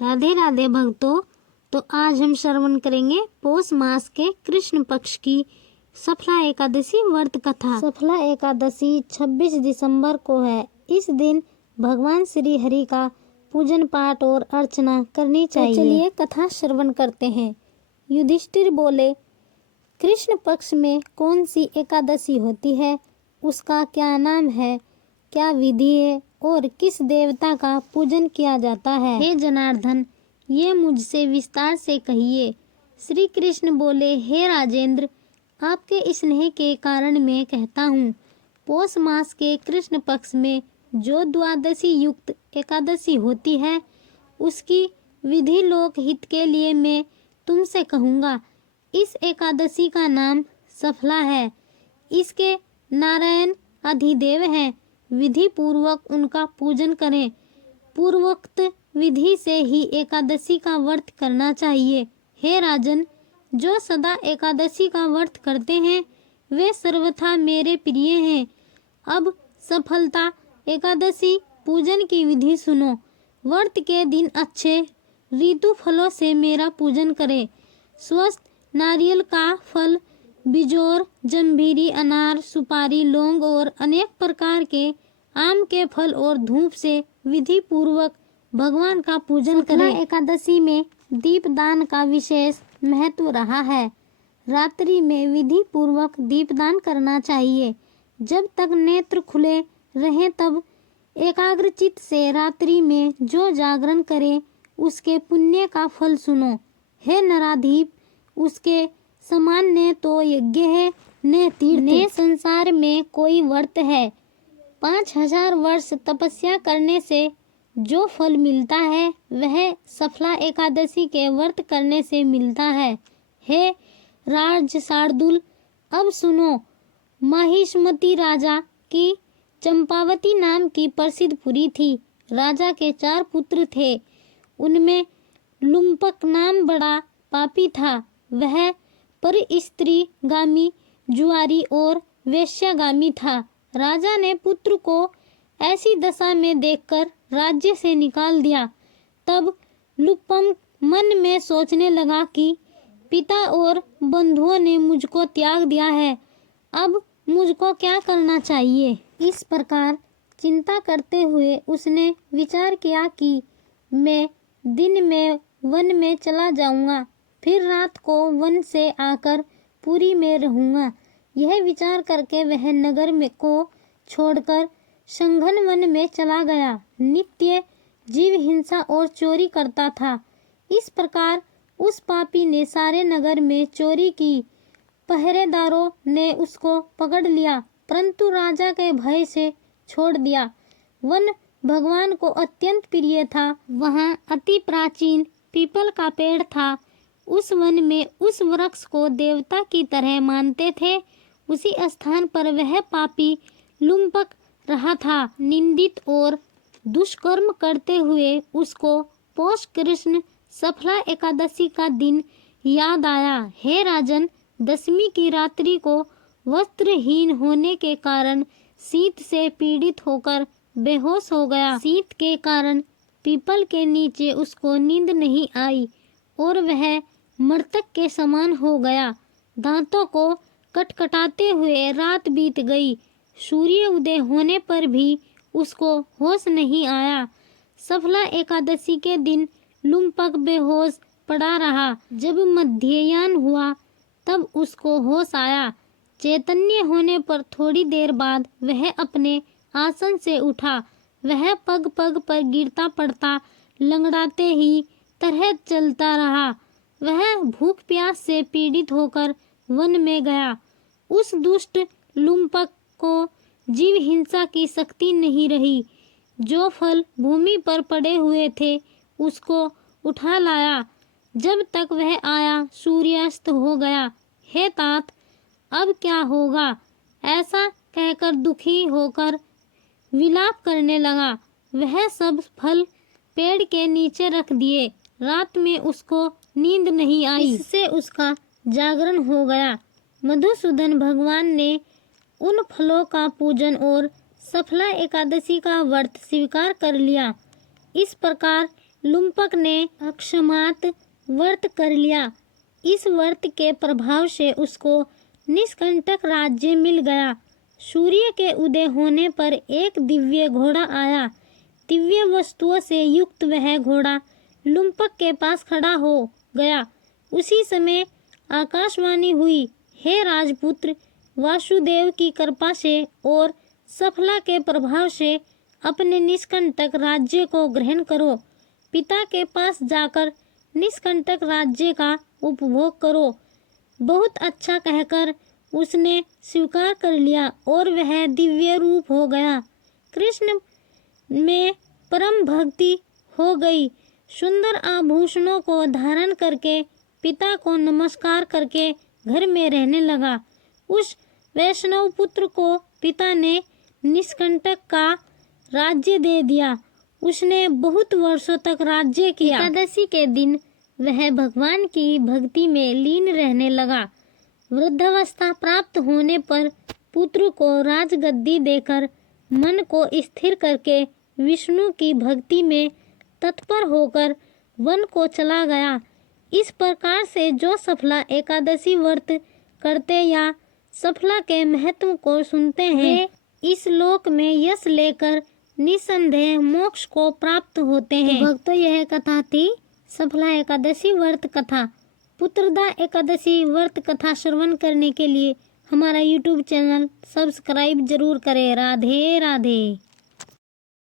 राधे राधे भक्तों। तो आज हम श्रवण करेंगे पौष मास के कृष्ण पक्ष की सफला एकादशी व्रत कथा। सफला एकादशी 26 दिसंबर को है। इस दिन भगवान श्री हरि का पूजन पाठ और अर्चना करनी चाहिए। तो चलिए कथा श्रवण करते हैं। युधिष्ठिर बोले, कृष्ण पक्ष में कौन सी एकादशी होती है, उसका क्या नाम है, क्या विधि है और किस देवता का पूजन किया जाता है? हे जनार्दन, ये मुझसे विस्तार से कहिए। श्री कृष्ण बोले, हे राजेंद्र, आपके स्नेह के कारण मैं कहता हूँ। पौष मास के कृष्ण पक्ष में जो द्वादशी युक्त एकादशी होती है, उसकी विधि लोक हित के लिए मैं तुमसे कहूँगा। इस एकादशी का नाम सफला है। इसके नारायण अधिदेव हैं। विधि पूर्वक उनका पूजन करें। पूर्वोक्त विधि से ही एकादशी का व्रत करना चाहिए। हे राजन, जो सदा एकादशी का व्रत करते हैं वे सर्वथा मेरे प्रिय हैं। अब सफलता एकादशी पूजन की विधि सुनो। व्रत के दिन अच्छे ऋतु फलों से मेरा पूजन करें। स्वस्थ नारियल का फल, बिजोर, जम्भीरी, अनार, सुपारी, लौंग और अनेक प्रकार के आम के फल और धूप से विधि पूर्वक भगवान का पूजन करें। एकादशी में दीपदान का विशेष महत्व रहा है। रात्रि में विधि पूर्वक दीपदान करना चाहिए। जब तक नेत्र खुले रहें तब एकाग्रचित से रात्रि में जो जागरण करे उसके पुण्य का फल सुनो। हे नराधीप, उसके समान न तो यज्ञ है न तीर्थ, न संसार में कोई व्रत है। 5000 वर्ष तपस्या करने से जो फल मिलता है वह सफला एकादशी के व्रत करने से मिलता है। हे राज शार्दुल, अब सुनो। महिष्मती राजा की चंपावती नाम की प्रसिद्ध पुरी थी। राजा के 4 पुत्र थे। उनमें लुम्पक नाम बड़ा पापी था। वह पर स्त्री गामी, जुआरी और वेश्यागामी था। राजा ने पुत्र को ऐसी दशा में देखकर राज्य से निकाल दिया। तब लुप्पम मन में सोचने लगा कि पिता और बंधुओं ने मुझको त्याग दिया है, अब मुझको क्या करना चाहिए। इस प्रकार चिंता करते हुए उसने विचार किया कि मैं दिन में वन में चला जाऊंगा, फिर रात को वन से आकर पुरी में रहूंगा। यह विचार करके वह नगर में को छोड़कर संघन वन में चला गया। नित्य जीव हिंसा और चोरी करता था। इस प्रकार उस पापी ने सारे नगर में चोरी की। पहरेदारों ने उसको पकड़ लिया, परंतु राजा के भय से छोड़ दिया। वन भगवान को अत्यंत प्रिय था। वहाँ अति प्राचीन पीपल का पेड़ था। उस वन में उस वृक्ष को देवता की तरह मानते थे। उसी स्थान पर वह पापी लुम्पक रहा था। निंदित और दुष्कर्म करते हुए उसको पौष कृष्ण सफला एकादशी का दिन याद आया। हे राजन, दशमी की रात्रि को वस्त्रहीन होने के कारण शीत से पीड़ित होकर बेहोश हो गया। शीत के कारण पीपल के नीचे उसको नींद नहीं आई और वह मृतक के समान हो गया। दांतों को कटकटाते हुए रात बीत गई। सूर्य उदय होने पर भी उसको होश नहीं आया। सफला एकादशी के दिन लुम्पक बेहोश पड़ा रहा। जब मध्याह्न हुआ तब उसको होश आया। चैतन्य होने पर थोड़ी देर बाद वह अपने आसन से उठा। वह पग पग पर गिरता पड़ता लंगड़ाते ही तरह चलता रहा। वह भूख प्यास से पीड़ित होकर वन में गया। उस दुष्ट लुम्पक को जीव हिंसा की शक्ति नहीं रही। जो फल भूमि पर पड़े हुए थे उसको उठा लाया। जब तक वह आया सूर्यास्त हो गया। हे तात, अब क्या होगा, ऐसा कहकर दुखी होकर विलाप करने लगा। वह सब फल पेड़ के नीचे रख दिए। रात में उसको नींद नहीं आई। इससे उसका जागरण हो गया। मधुसूदन भगवान ने उन फलों का पूजन और सफला एकादशी का व्रत स्वीकार कर लिया। इस प्रकार लुम्पक ने अक्षमात व्रत कर लिया। इस व्रत के प्रभाव से उसको निष्कंटक राज्य मिल गया। सूर्य के उदय होने पर एक दिव्य घोड़ा आया। दिव्य वस्तुओं से युक्त वह घोड़ा लुम्पक के पास खड़ा हो गया। उसी समय आकाशवाणी हुई, हे राजपुत्र, वासुदेव की कृपा से और सफला के प्रभाव से अपने निष्कंटक राज्य को ग्रहण करो। पिता के पास जाकर निष्कंटक राज्य का उपभोग करो। बहुत अच्छा कहकर उसने स्वीकार कर लिया और वह दिव्य रूप हो गया। कृष्ण में परम भक्ति हो गई। सुंदर आभूषणों को धारण करके पिता को नमस्कार करके घर में रहने लगा। उस वैष्णव पुत्र को पिता ने निष्कंटक का राज्य दे दिया। उसने बहुत वर्षों तक राज्य किया। एकादशी के दिन वह भगवान की भक्ति में लीन रहने लगा। वृद्धावस्था प्राप्त होने पर पुत्र को राजगद्दी देकर मन को स्थिर करके विष्णु की भक्ति में तत्पर होकर वन को चला गया। इस प्रकार से जो सफला एकादशी व्रत करते या सफला के महत्व को सुनते हैं, इस लोक में यश लेकर निसंदेह मोक्ष को प्राप्त होते हैं। तो भक्तों, यह कथा थी सफला एकादशी व्रत कथा। पुत्रदा एकादशी व्रत कथा श्रवण करने के लिए हमारा YouTube चैनल सब्सक्राइब जरूर करें। राधे राधे।